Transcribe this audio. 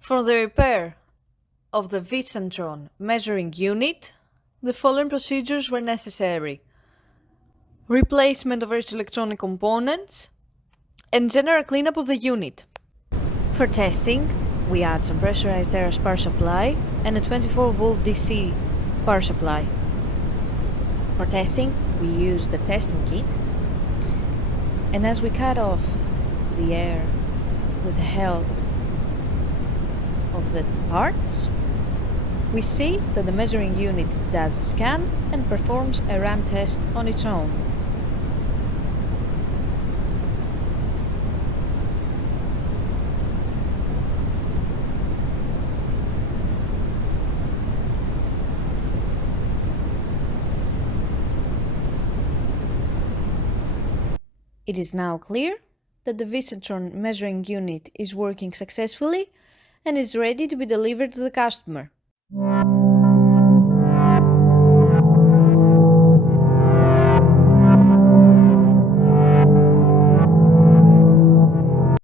For the repair of the Visatron measuring unit, the following procedures were necessary: replacement of its electronic components, and general cleanup of the unit. For testing, we add some pressurized air as power supply and a 24-volt DC power supply. For testing, we use the testing kit, and as we cut off the air with the help of the parts, we see that the measuring unit does a scan and performs a run test on its own. It is now clear that the Visatron measuring unit is working successfully and is ready to be delivered to the customer.